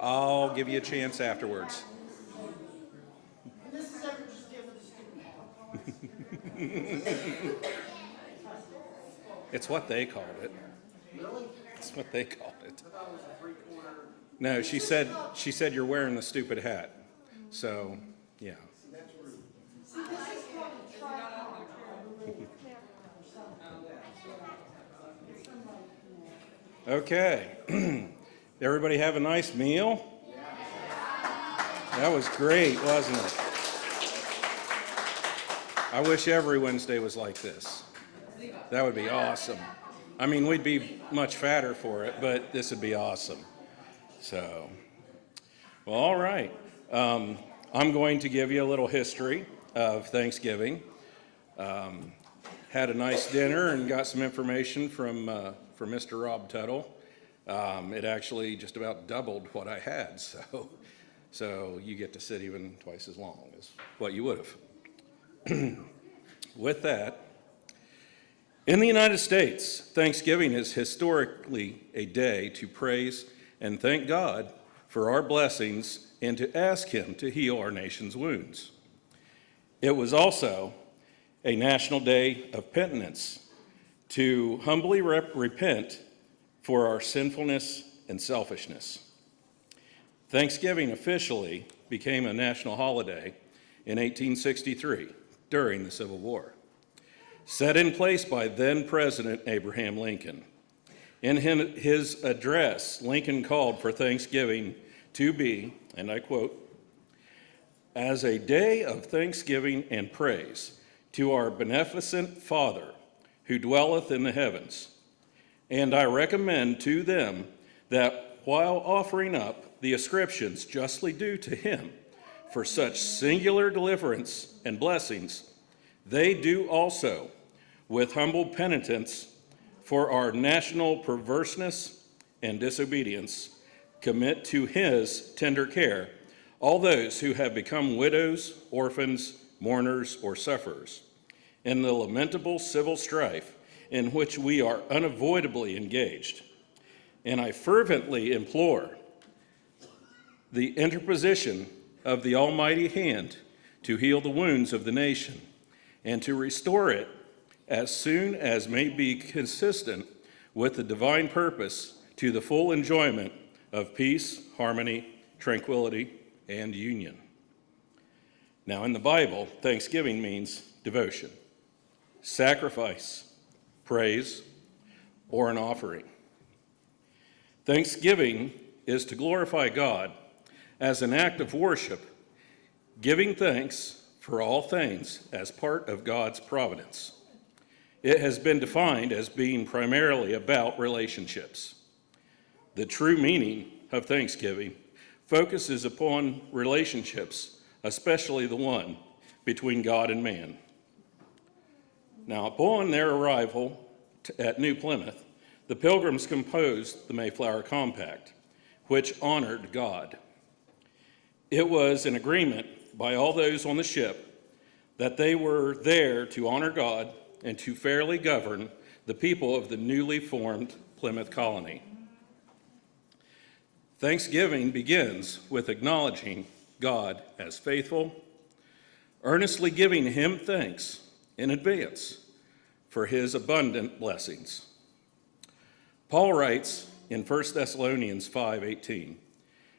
I'll give you a chance afterwards. It's what they called it. It's what they called it. No, she said you're wearing the stupid hat. So, yeah. Okay. Everybody have a nice meal? That was great, wasn't it? I wish every Wednesday was like this. That would be awesome. I mean, we'd be much fatter for it, but this would be awesome. So, well, all right. I'm going to give you a little history of Thanksgiving. Had a nice dinner and got some information from Mr. Rob Tuttle. It actually just about doubled what I had, so you get to sit even twice as long as what you would have. With that, in the United States, Thanksgiving is historically a day to praise and thank God for our blessings and to ask Him to heal our nation's wounds. It was also a national day of penitence to humbly repent for our sinfulness and selfishness. Thanksgiving officially became a national holiday in 1863 during the Civil War, set in place by then President Abraham Lincoln. In his address, Lincoln called for Thanksgiving to be, and I quote, "as a day of thanksgiving and praise to our beneficent Father who dwelleth in the heavens. And I recommend to them that while offering up the ascriptions justly due to Him for such singular deliverance and blessings, they do also, with humble penitence for our national perverseness and disobedience, commit to His tender care all those who have become widows, orphans, mourners, or sufferers in the lamentable civil strife in which we are unavoidably engaged. And I fervently implore the interposition of the Almighty hand to heal the wounds of the nation and to restore it as soon as may be consistent with the divine purpose to the full enjoyment of peace, harmony, tranquility, and union." Now, in the Bible, Thanksgiving means devotion, sacrifice, praise, or an offering. Thanksgiving is to glorify God as an act of worship, giving thanks for all things as part of God's providence. It has been defined as being primarily about relationships. The true meaning of Thanksgiving focuses upon relationships, especially the one between God and man. Now, upon their arrival at New Plymouth, the Pilgrims composed the Mayflower Compact, which honored God. It was an agreement by all those on the ship that they were there to honor God and to fairly govern the people of the newly formed Plymouth colony. Thanksgiving begins with acknowledging God as faithful, earnestly giving Him thanks in advance for His abundant blessings. Paul writes in 1 Thessalonians 5:18,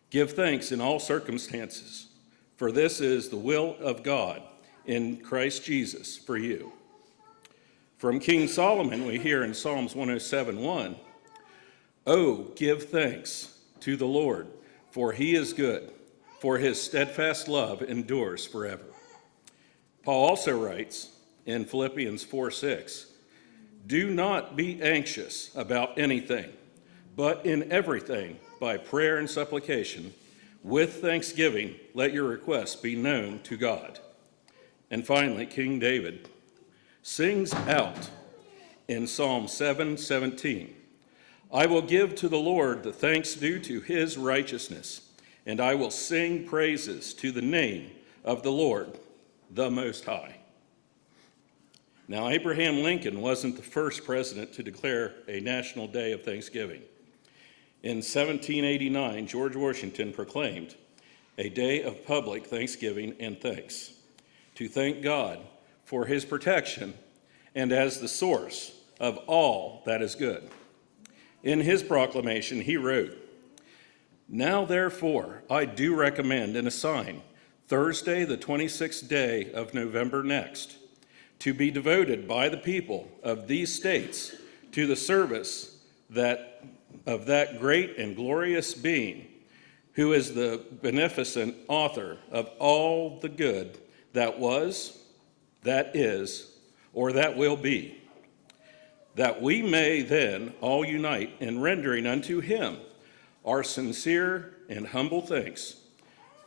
"Give thanks in all circumstances, for this is the will of God in Christ Jesus for you." From King Solomon, we hear in Psalms 107:1, "Oh, give thanks to the Lord, for He is good, for His steadfast love endures forever." Paul also writes in Philippians 4:6, "Do not be anxious about anything, but in everything, by prayer and supplication, with thanksgiving, let your requests be known to God." And finally, King David sings out in Psalm 7:17, "I will give to the Lord the thanks due to His righteousness, and I will sing praises to the name of the Lord, the Most High." Now, Abraham Lincoln wasn't the first president to declare a national day of Thanksgiving. In 1789, George Washington proclaimed a day of public thanksgiving and thanks, to thank God for his protection and as the source of all that is good. In his proclamation, he wrote, "Now therefore I do recommend and assign Thursday, the 26th day of November next, to be devoted by the people of these states to the service of that great and glorious being, who is the beneficent author of all the good that was, that is, or that will be, that we may then all unite in rendering unto him our sincere and humble thanks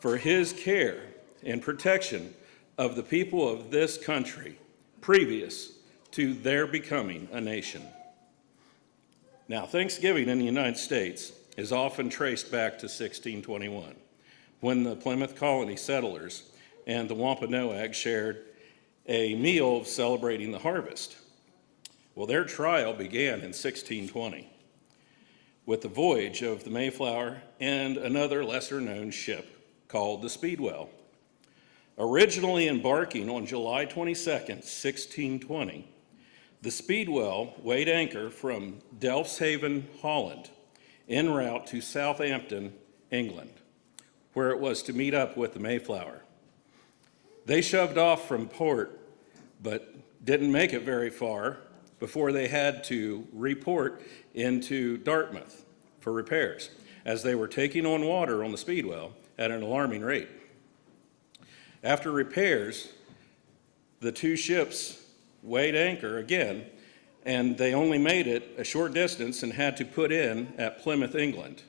for his care and protection of the people of this country previous to their becoming a nation." Now, Thanksgiving in the United States is often traced back to 1621, when the Plymouth colony settlers and the Wampanoag shared a meal celebrating the harvest. Well, their trial began in 1620 with the voyage of the Mayflower and another lesser-known ship called the Speedwell. Originally embarking on July 22nd, 1620, the Speedwell weighed anchor from Delfshaven, Holland, en route to Southampton, England, where it was to meet up with the Mayflower. They shoved off from port, but didn't make it very far before they had to report into Dartmouth for repairs, as they were taking on water on the Speedwell at an alarming rate. After repairs, the two ships weighed anchor again, and they only made it a short distance and had to put in at Plymouth, England.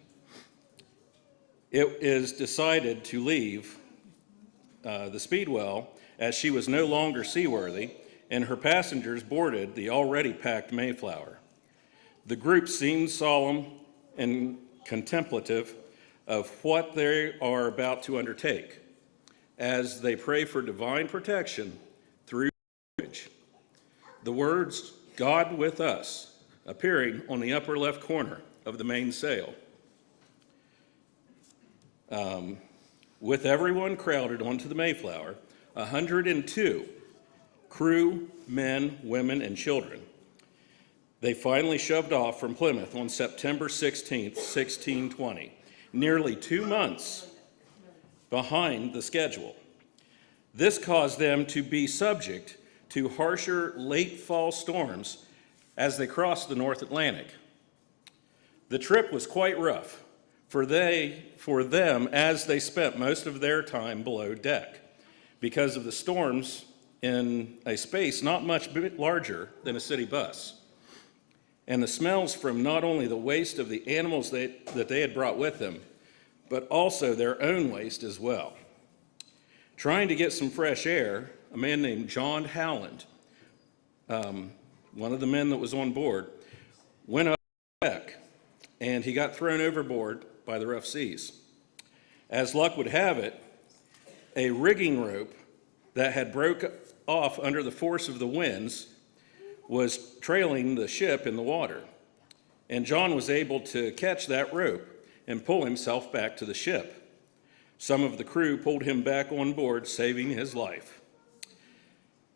It is decided to leave the Speedwell as she was no longer seaworthy, and her passengers boarded the already packed Mayflower. The group seemed solemn and contemplative of what they are about to undertake, as they pray for divine protection through voyage. The words, "God with us," appearing on the upper left corner of the mainsail. With everyone crowded onto the Mayflower, 102 crew, men, women, and children. They finally shoved off from Plymouth on September 16th, 1620, nearly 2 months behind the schedule. This caused them to be subject to harsher late fall storms as they crossed the North Atlantic. The trip was quite rough for them, as they spent most of their time below deck because of the storms in a space not much larger than a city bus, and the smells from not only the waste of the animals that they had brought with them, but also their own waste as well. Trying to get some fresh air, a man named John Howland, one of the men that was on board, went up deck, and he got thrown overboard by the rough seas. As luck would have it, a rigging rope that had broke off under the force of the winds was trailing the ship in the water, and John was able to catch that rope and pull himself back to the ship. Some of the crew pulled him back on board, saving his life.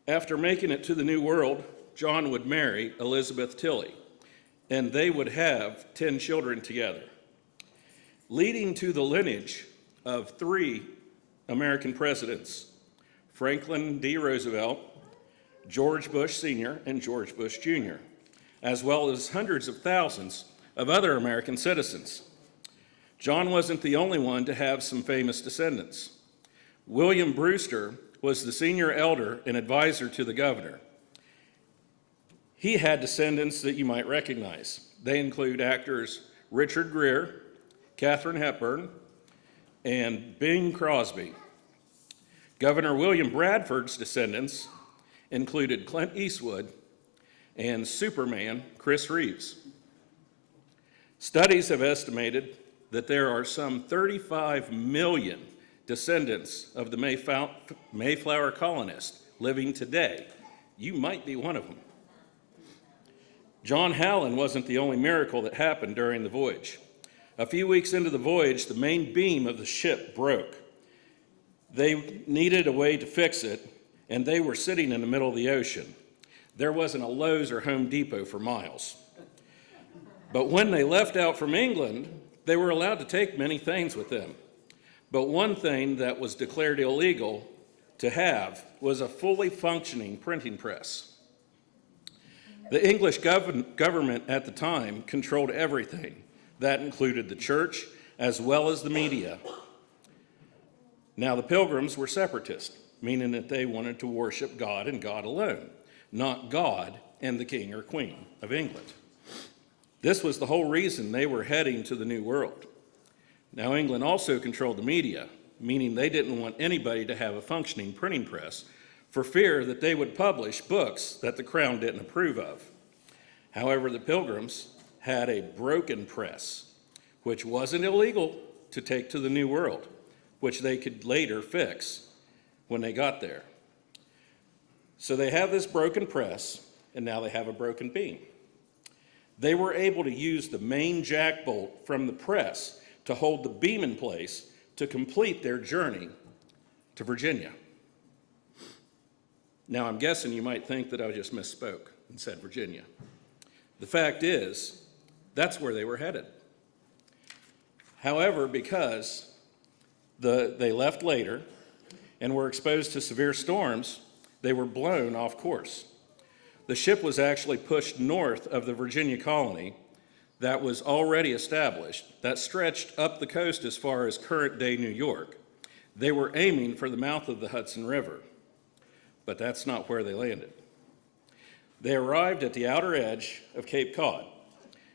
After making it to the New World, John would marry Elizabeth Tilley, and they would have 10 children together, leading to the lineage of 3 American presidents: Franklin D. Roosevelt, George Bush Sr., and George Bush Jr., as well as hundreds of thousands of other American citizens. John wasn't the only one to have some famous descendants. William Brewster was the senior elder and advisor to the governor. He had descendants that you might recognize. They include actors Richard Gere, Katharine Hepburn, and Bing Crosby. Governor William Bradford's descendants included Clint Eastwood and Superman Chris Reeves. Studies have estimated that there are some 35 million descendants of the Mayflower colonists living today You might be one of them. John Hallen wasn't the only miracle that happened during the voyage. A few weeks into the voyage, the main beam of the ship broke. They needed a way to fix it, and they were sitting in the middle of the ocean. There wasn't a Lowe's or Home Depot for miles. But when they left out from England, they were allowed to take many things with them. But one thing that was declared illegal to have was a fully functioning printing press. The English government at the time controlled everything. That included the church as well as the media. Now, the Pilgrims were separatists, meaning that they wanted to worship God and God alone, not God and the king or queen of England. This was the whole reason they were heading to the New World. Now, England also controlled the media, meaning they didn't want anybody to have a functioning printing press for fear that they would publish books that the crown didn't approve of. However, the Pilgrims had a broken press, which wasn't illegal to take to the New World, which they could later fix when they got there. So they have this broken press, and now they have a broken beam. They were able to use the main jack bolt from the press to hold the beam in place to complete their journey to Virginia. Now, I'm guessing you might think that I just misspoke and said Virginia. The fact is, that's where they were headed. However, because they left later and were exposed to severe storms, they were blown off course. The ship was actually pushed north of the Virginia colony that was already established, that stretched up the coast as far as current-day New York. They were aiming for the mouth of the Hudson River, but that's not where they landed. They arrived at the outer edge of Cape Cod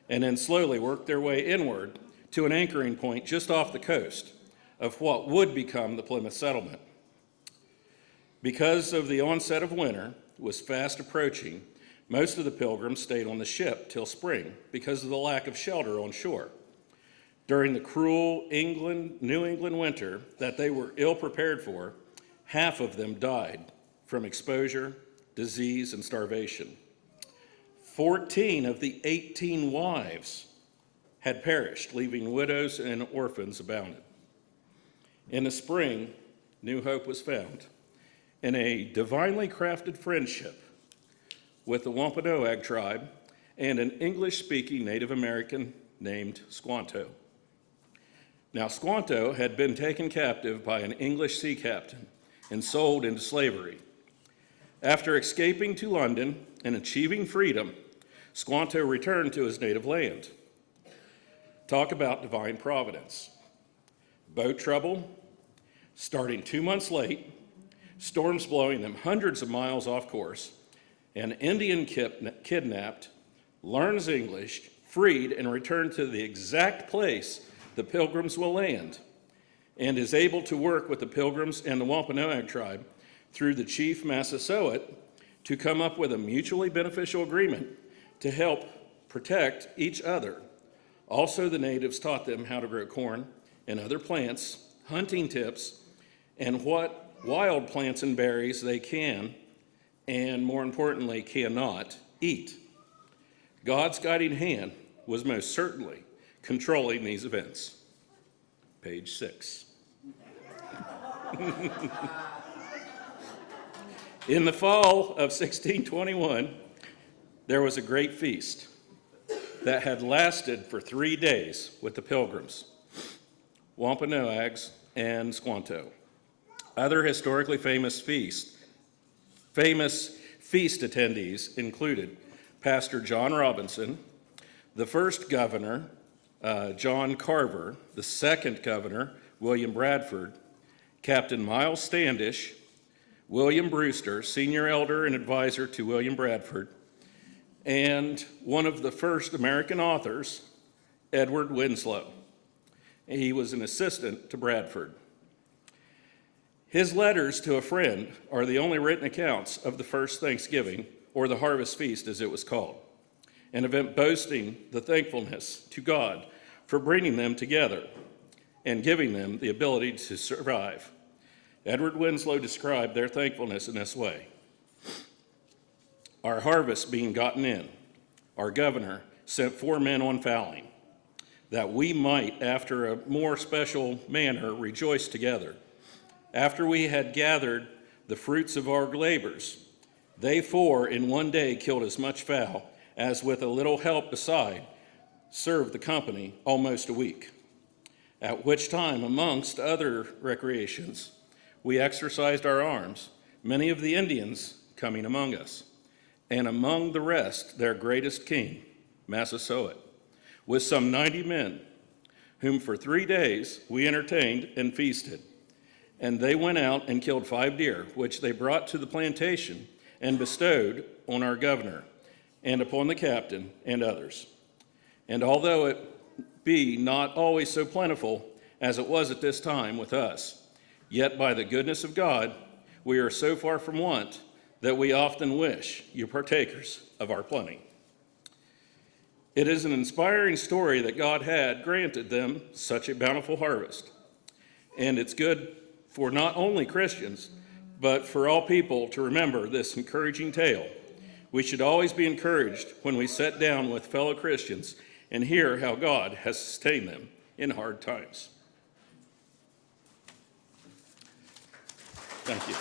and then slowly worked their way inward to an anchoring point just off the coast of what would become the Plymouth settlement. Because of the onset of winter was fast approaching, most of the Pilgrims stayed on the ship till spring because of the lack of shelter on shore. During the cruel New England winter that they were ill prepared for, half of them died from exposure, disease, and starvation. 14 of the 18 wives had perished, leaving widows and orphans abounded. In the spring, new hope was found in a divinely crafted friendship with the Wampanoag tribe and an English-speaking Native American named Squanto. Now, Squanto had been taken captive by an English sea captain and sold into slavery. After escaping to London and achieving freedom, Squanto returned to his native land. Talk about divine providence. Boat trouble, starting 2 months late, storms blowing them hundreds of miles off course, an Indian kidnapped, learns English, freed, and returned to the exact place the Pilgrims will land, and is able to work with the Pilgrims and the Wampanoag tribe through the chief Massasoit to come up with a mutually beneficial agreement to help protect each other. Also, the natives taught them how to grow corn and other plants, hunting tips, and what wild plants and berries they can, and more importantly, cannot eat. God's guiding hand was most certainly controlling these events. Page 6. In the fall of 1621, there was a great feast that had lasted for 3 days with the Pilgrims, Wampanoags, and Squanto. Other historically famous feast attendees included Pastor John Robinson, the first governor, John Carver, the second governor, William Bradford, Captain Miles Standish, William Brewster, senior elder and advisor to William Bradford, and one of the first American authors, Edward Winslow. He was an assistant to Bradford. His letters to a friend are the only written accounts of the first Thanksgiving, or the Harvest Feast as it was called, an event boasting the thankfulness to God for bringing them together and giving them the ability to survive. Edward Winslow described their thankfulness in this way. Our harvest being gotten in, our governor sent 4 men on fowling, that we might, after a more special manner, rejoice together. After we had gathered the fruits of our labors, they 4 in one day killed as much fowl as with a little help beside served the company almost a week. At which time, amongst other recreations, we exercised our arms, many of the Indians coming among us, and among the rest their greatest king, Massasoit, with some 90 men, whom for 3 days we entertained and feasted. And they went out and killed 5 deer, which they brought to the plantation and bestowed on our governor and upon the captain and others. And although it be not always so plentiful as it was at this time with us, yet by the goodness of God, we are so far from want that we often wish you partakers of our plenty. It is an inspiring story that God had granted them such a bountiful harvest. And it's good for not only Christians, but for all people to remember this encouraging tale. We should always be encouraged when we sit down with fellow Christians and hear how God has sustained them in hard times. Thank you.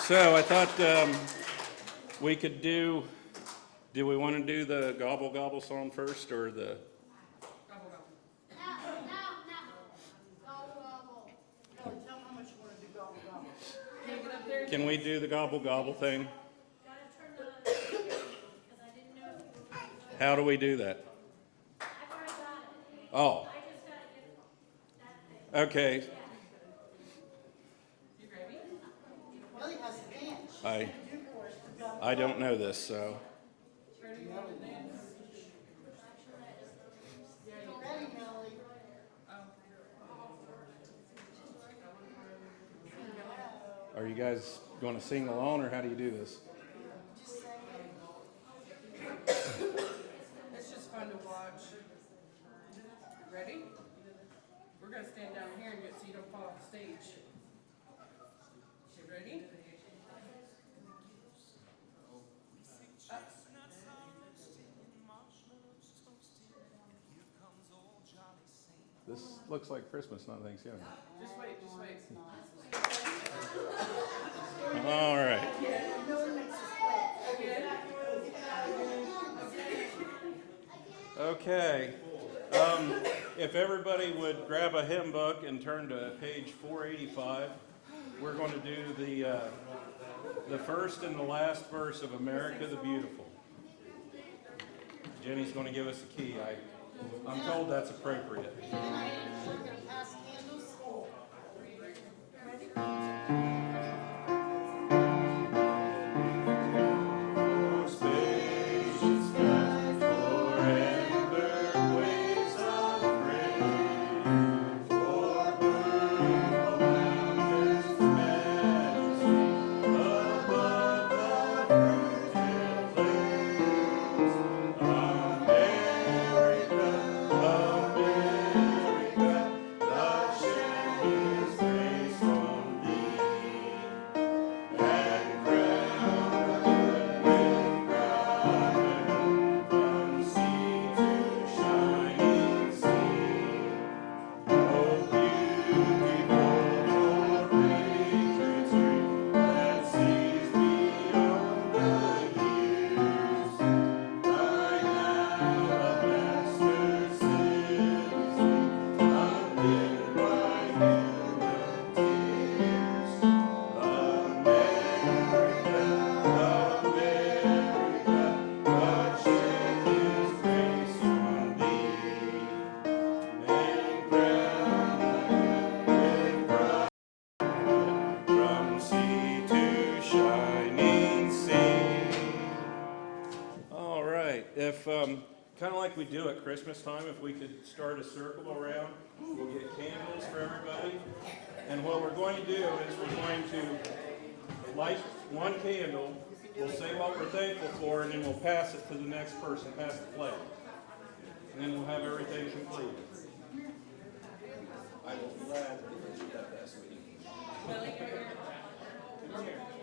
So I thought we could do we want to do the gobble gobble song first or the? Gobble, gobble. No. Gobble, gobble. No, tell them how much you want to do gobble, gobble. Can you get up there? Can we do the gobble gobble thing? How do we do that? Oh. Okay. You ready? Willie has to dance. I don't know this, so. Ready to dance? Ready, Melly. Are you guys going to sing along, or how do you do this? It's just fun to watch. Ready? We're going to stand down here and get so you don't fall off stage. You ready? Up. This looks like Christmas, not Thanksgiving. Just wait, just wait. All right. Okay. If everybody would grab a hymn book and turn to page 485, we're going to do the first and the last verse of America the Beautiful. Jenny's going to give us a key. I'm told that's appropriate. Kind of like we do at Christmas time, if we could start a circle around, we'll get candles for everybody. And what we're going to do is we're going to light one candle, we'll say what we're thankful for, and then we'll pass it to the next person, pass the plate. And then we'll have everything completed. I was glad that you got that, sweetie. Come here.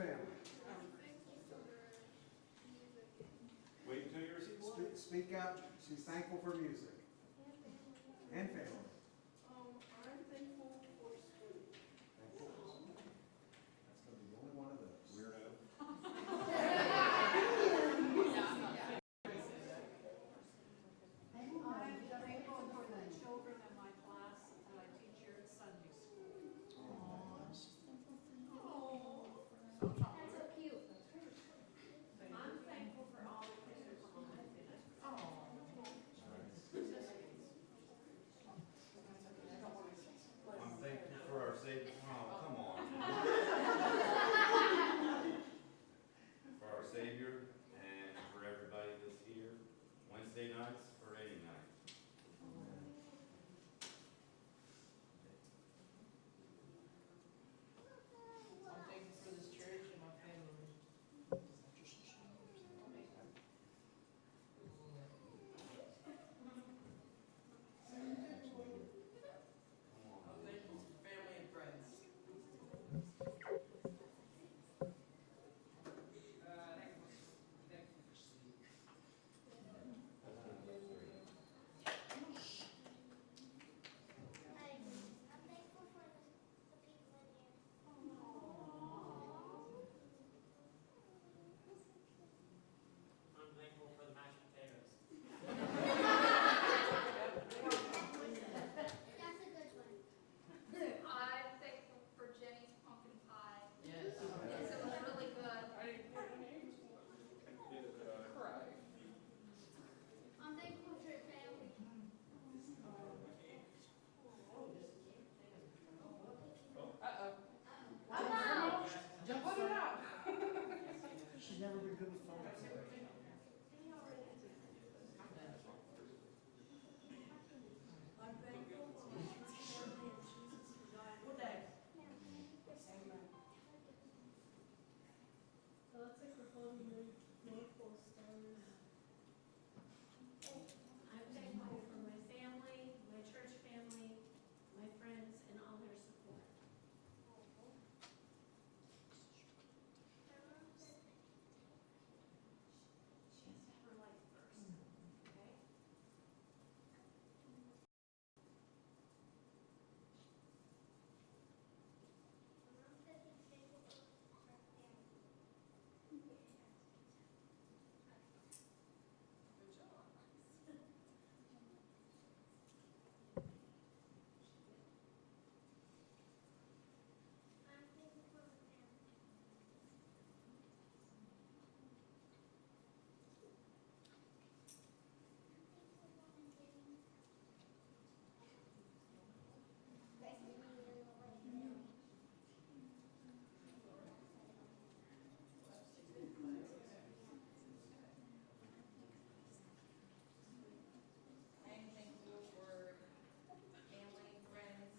family? Wait until you receive one. Speak up. She's thankful for music and family. I'm thankful for school. Thankful for school. That's going to be the only one of those. Weirdo. I'm thankful for the children in my class that I teach here at Sunday school. That's so cute. I'm thankful for all the kids from my family. I'm thankful for our Savior. Oh, come on. For our Savior and for everybody that's here. Wednesday nights, parading night. I'm thankful for this church and my family. Come on. I'm thankful for family and friends. Thankful for sleep. I'm thankful for the people in here. I'm thankful for the mashed potatoes. That's a good one. I'm thankful for Jenny's pumpkin pie. Yes. Yes, it was really good. I didn't put any. Cry. I'm thankful for your family. Uh-oh. Jump on it out. She's never been good with phones. I'm thankful for my church family and Jesus who died for me. Let's take the phone and North Pole stars. I'm thankful for my family, my church family, my friends, and all their support. She has to have her life first, okay? Good job. I'm thankful for my family. I'm thankful for family, friends.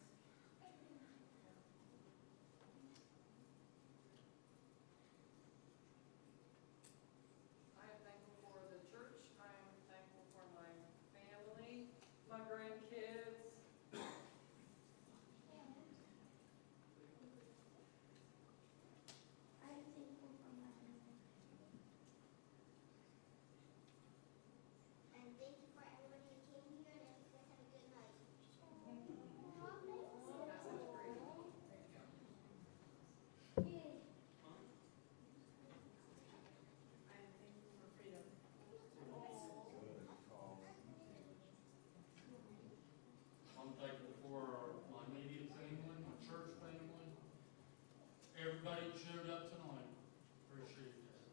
I am thankful for the church. I am thankful for my family, my grandkids. I'm thankful for my family. And thank you for everybody who came here and I hope you guys have a good night. I am thankful for freedom. I'm thankful for my immediate family, my church family, everybody that showed up tonight. Appreciate that.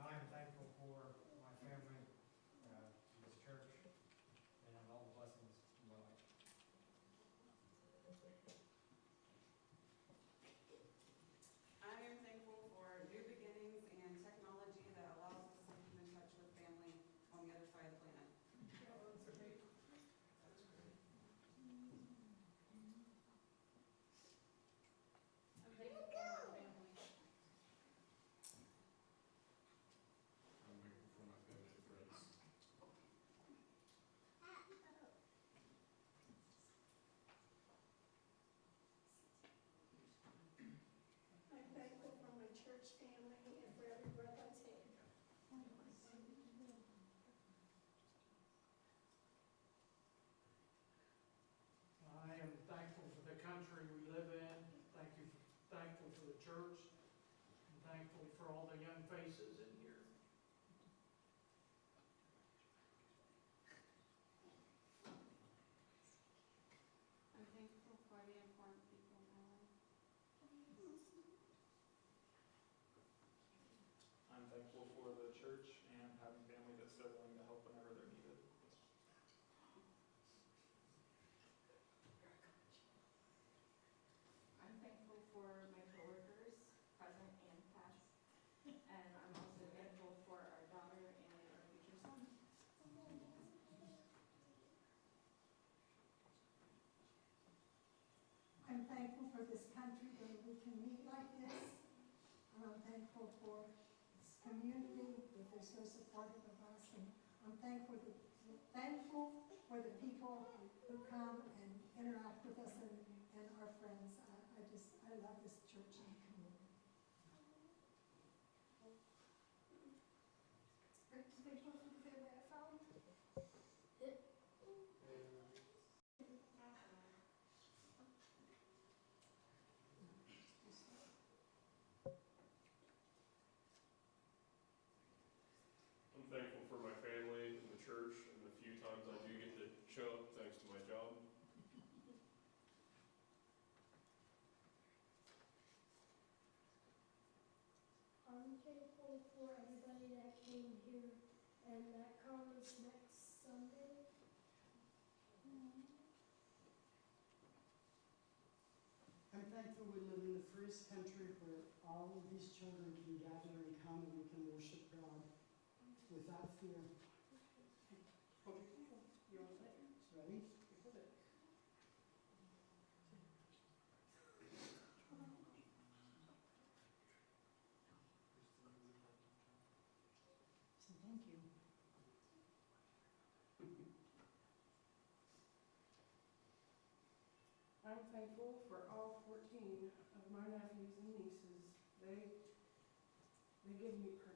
I am thankful for my family, this church, and all the blessings in my life. I am thankful for new beginnings and technology that allows us to keep in touch with family on the other side of the planet. Oh, that's great. they're willing to help whenever they're needed. I'm thankful for my coworkers, present and past, and I'm also thankful for our daughter and our future son. I'm thankful for this country where we can meet like this. And I'm thankful for this community that they're so supportive of us. And I'm thankful for the people who come and interact with us and our friends. I love this church and community. Thankful for the family I found. I'm thankful for my family and the church and the few times I do get to show up thanks to my job. I'm thankful for everybody that came here and that comes next Sunday. I'm thankful we live in the freest country where all of these children can gather and come and we can worship God without fear. You want it? Ready? So thank you. I'm thankful for all 14 of my nephews and nieces. They give me